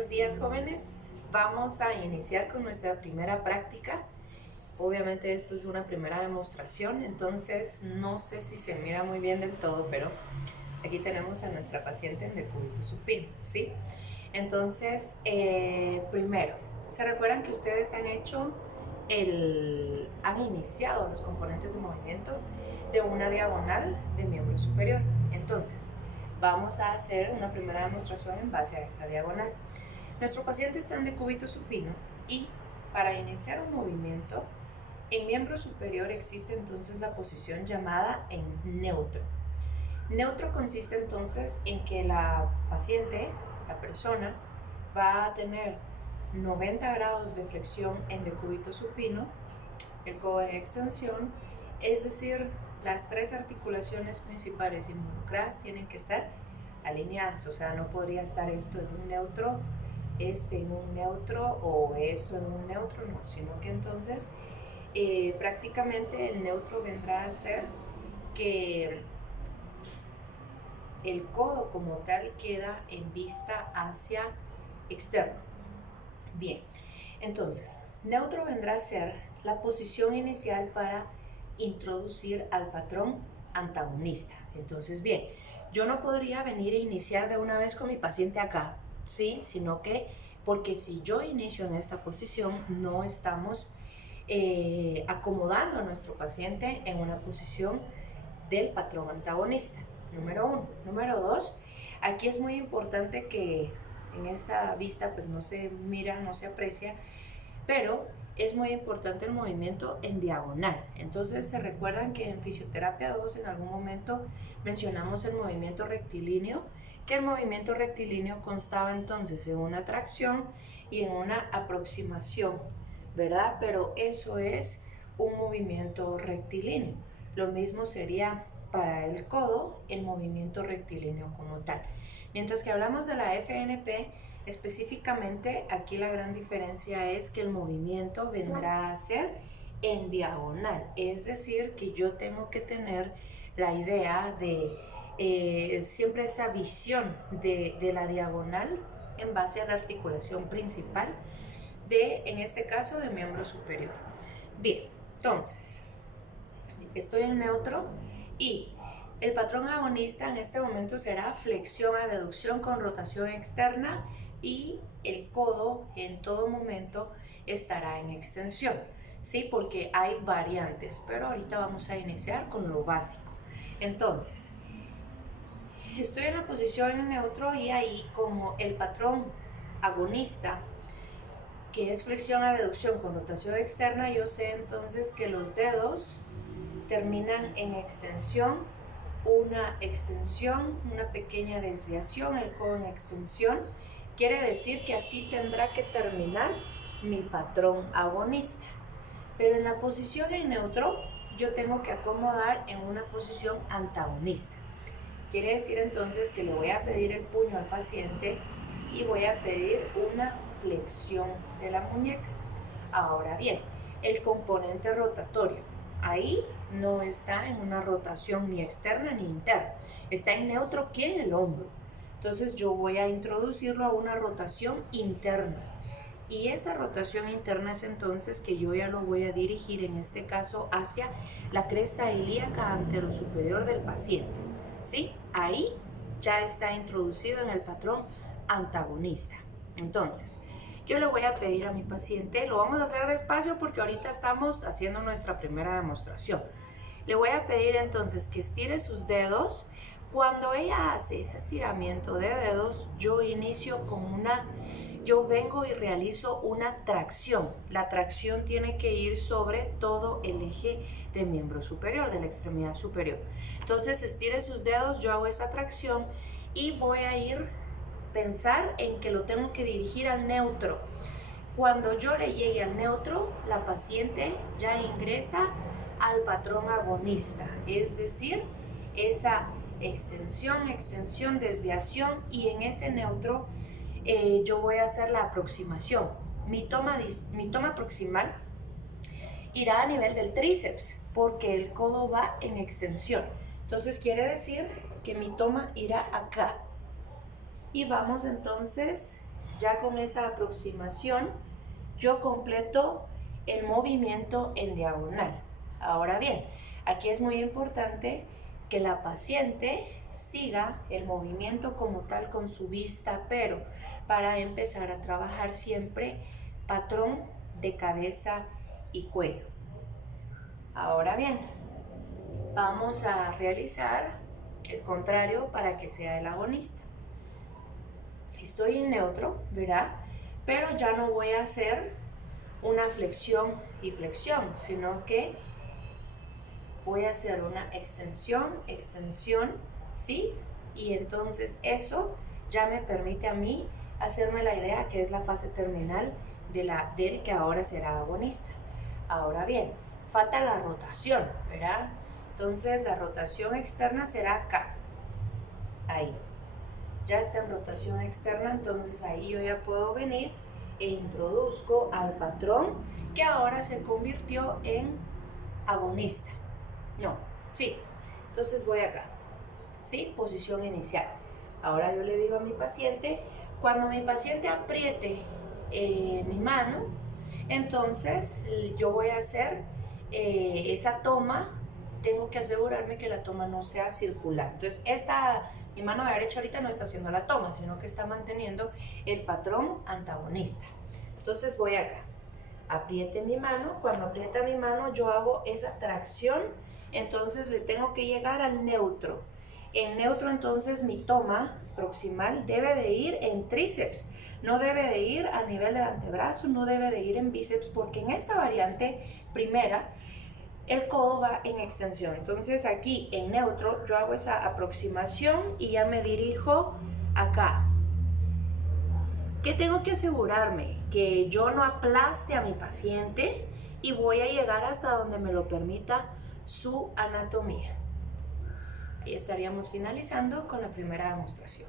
Buenos días, jóvenes. Vamos a iniciar con nuestra primera práctica. Obviamente esto es una primera demostración, entonces no sé si se mira muy bien del todo, pero aquí tenemos a nuestra paciente en decúbito supino, ¿sí? Entonces, primero, ¿se recuerdan que ustedes han iniciado los componentes de movimiento de una diagonal de miembro superior? Entonces, vamos a hacer una primera demostración en base a esa diagonal. Nuestro paciente está en decúbito supino y para iniciar un movimiento en miembro superior existe entonces la posición llamada en neutro. Neutro consiste entonces en que la paciente, la persona, va a tener 90 grados de flexión en decúbito supino, el codo en extensión, es decir, las tres articulaciones principales involucradas tienen que estar alineadas, o sea, no podría estar esto en un neutro, este en un neutro o esto en un neutro, no, sino que entonces prácticamente el neutro vendrá a ser que el codo como tal queda en vista hacia externo. Bien, entonces, neutro vendrá a ser la posición inicial para introducir al patrón antagonista. Entonces, bien, yo no podría venir e iniciar de una vez con mi paciente acá, ¿sí? Sino que, porque si yo inicio en esta posición, no estamos acomodando a nuestro paciente en una posición del patrón antagonista, número 1. Número 2, aquí es muy importante que en esta vista pues no se mira, no se aprecia, pero es muy importante el movimiento en diagonal. Entonces se recuerdan que en fisioterapia 2 en algún momento mencionamos el movimiento rectilíneo, que el movimiento rectilíneo constaba entonces en una tracción y en una aproximación, ¿verdad? Pero eso es un movimiento rectilíneo. Lo mismo sería para el codo el movimiento rectilíneo como tal. Mientras que hablamos de la FNP, específicamente aquí la gran diferencia es que el movimiento vendrá a ser en diagonal, es decir, que yo tengo que tener la idea de siempre esa visión de la diagonal en base a la articulación principal en este caso, de miembro superior. Bien, entonces, estoy en neutro y el patrón agonista en este momento será flexión a abducción con rotación externa y el codo en todo momento estará en extensión, ¿sí? Porque hay variantes, pero ahorita vamos a iniciar con lo básico. Entonces, estoy en la posición en neutro y ahí como el patrón agonista, que es flexión a abducción con rotación externa, yo sé entonces que los dedos terminan en extensión, una pequeña desviación, el codo en extensión. Quiere decir que así tendrá que terminar mi patrón agonista. Pero en la posición en neutro, yo tengo que acomodar en una posición antagonista. Quiere decir entonces que le voy a pedir el puño al paciente y voy a pedir una flexión de la muñeca. Ahora bien, el componente rotatorio, ahí no está en una rotación ni externa ni interna, está en neutro aquí en el hombro. Entonces yo voy a introducirlo a una rotación interna. Y esa rotación interna es entonces que yo ya lo voy a dirigir en este caso hacia la cresta ilíaca anterosuperior del paciente, ¿sí? Ahí ya está introducido en el patrón antagonista. Entonces, yo le voy a pedir a mi paciente, lo vamos a hacer despacio porque ahorita estamos haciendo nuestra primera demostración. Le voy a pedir entonces que estire sus dedos. Cuando ella hace ese estiramiento de dedos, yo vengo y realizo una tracción. La tracción tiene que ir sobre todo el eje de miembro superior, de la extremidad superior. Entonces estire sus dedos, yo hago esa tracción y voy a pensar en que lo tengo que dirigir al neutro. Cuando yo le llegue al neutro, la paciente ya ingresa al patrón agonista, es decir, esa extensión, desviación, y en ese neutro yo voy a hacer la aproximación. Mi toma proximal irá a nivel del tríceps porque el codo va en extensión. Entonces quiere decir que mi toma irá acá. Y vamos entonces ya con esa aproximación, yo completo el movimiento en diagonal. Ahora bien, aquí es muy importante que la paciente siga el movimiento como tal con su vista, pero para empezar a trabajar siempre patrón de cabeza y cuello. Ahora bien, vamos a realizar el contrario para que sea el agonista. Estoy en neutro, ¿verdad? Pero ya no voy a hacer una flexión y flexión, sino que voy a hacer una extensión, extensión, ¿sí? Y entonces eso ya me permite a mí hacerme la idea que es la fase terminal del que ahora será agonista. Ahora bien, falta la rotación, ¿verdad? Entonces la rotación externa será acá, ahí. Ya está en rotación externa, entonces ahí yo ya puedo venir e introduzco al patrón que ahora se convirtió en agonista. No, sí. Entonces voy acá, ¿sí? Posición inicial. Ahora yo le digo a mi paciente, cuando mi paciente apriete mi mano, entonces yo voy a hacer esa toma. Tengo que asegurarme que la toma no sea circular. Entonces mi mano derecha ahorita no está haciendo la toma, sino que está manteniendo el patrón antagonista. Entonces voy acá, apriete mi mano. Cuando aprieta mi mano yo hago esa tracción, entonces le tengo que llegar al neutro. En neutro entonces mi toma proximal debe de ir en tríceps, no debe de ir a nivel del antebrazo, no debe de ir en bíceps, porque en esta variante primera el codo va en extensión. Entonces aquí en neutro yo hago esa aproximación y ya me dirijo acá. ¿Qué tengo que asegurarme? Que yo no aplaste a mi paciente y voy a llegar hasta donde me lo permita su anatomía. Ahí estaríamos finalizando con la primera demostración.